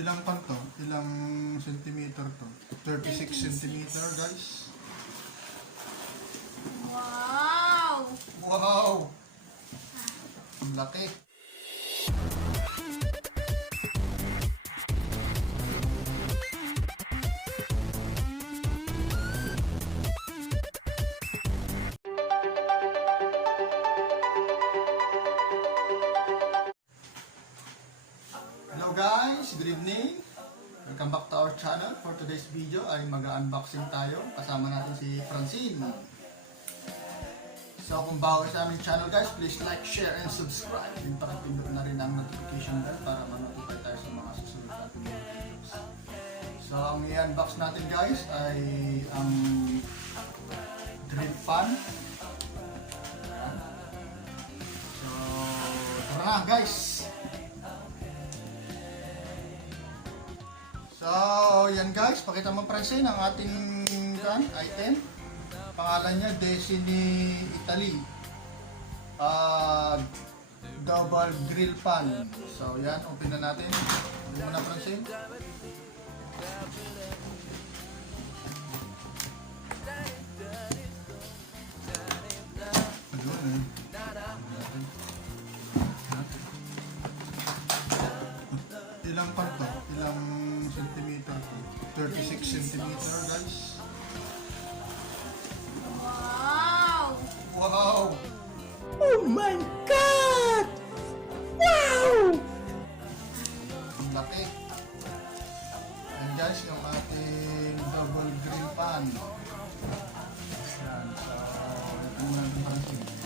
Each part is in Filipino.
Ilang pan to? Ilang centimeter to? 36 centimeter, guys. Wow! Wow! Ang laki. Hello guys, good evening. Welcome back to our channel. For today's video ay mag-unboxing tayo. Kasama natin si Francine. So kung bago sa aming channel guys, please like, share, and subscribe. Din pakipindot na rin ang notification bell para ma-notify tayo sa mga susunod natin videos. So ang i-unbox natin guys ay ang drill pan. Ayan. So tara na guys. So, yan guys, pakita mo Francine ang ating item. Pangalan niya Destiny Italy. Double grill pan. So, yan, open na natin. Hindi mo na Francine. Ilang pan to? Ilang centimeter to? 36 centimeter guys. Wow! Wow! Oh my God! Wow! Ang laki. Ayan guys, yung ating double grill pan. Ayan, so ito muna natin Francine.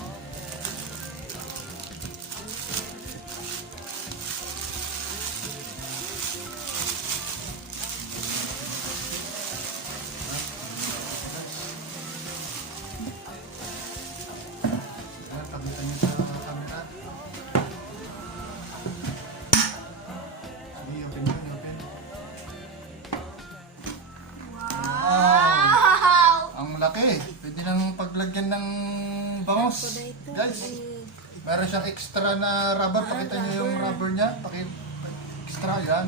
Ayan, kabitan nyo sa camera. Sige, open nyo, open. Wow! Ang laki. Pwede nang paglagyan ng bangos. Guys, meron siyang extra na rubber. Pakita nyo yung rubber niya. Extra yan.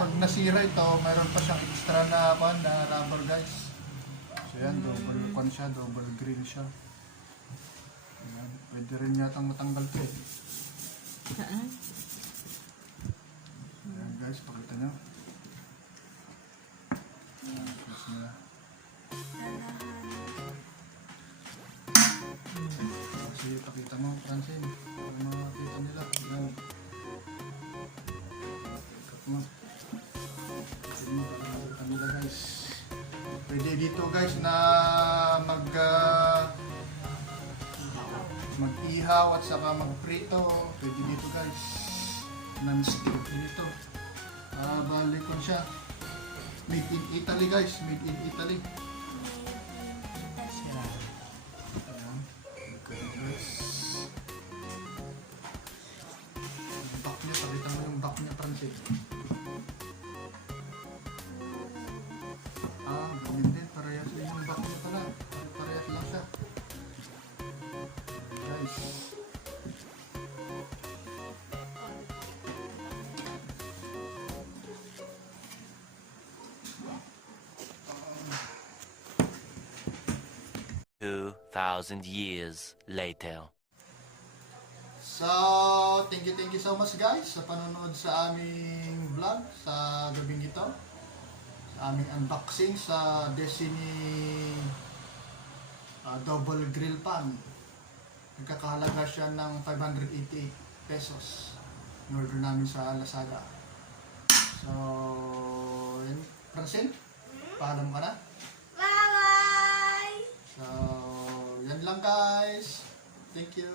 Pag nasira ito, meron pa siyang extra na rubber guys. So yan, double pan siya, double green siya. Ayan. Pwede rin yatang matanggal ito eh. Ayan guys, pakita nyo. Ayan, close nila. Sige, pakita mo Francine. Para makakita nila. Ayan. Ikat mo. Sige mo, para makita nila guys. Pwede dito guys na mag-ihaw at saka mag-prito. Pwede dito guys. Non-stick dito. Balik ko siya. Made in Italy guys. Made in Italy. Ayan. Okay guys. Yung back niya. Pakita mo yung back niya Francine. Ganyan din. Parehas din yung back niya pala. Parehas lang siya. Guys. 2,000 years later. So, thank you so much guys sa panonood sa aming vlog sa gabing ito. Sa aming unboxing sa Destiny double grill pan. Nagkakahalaga siya ng 588 pesos. In-order namin sa Lazada. So, yun. Francine, paalam ka na. Bye-bye! So, yan lang guys. Thank you.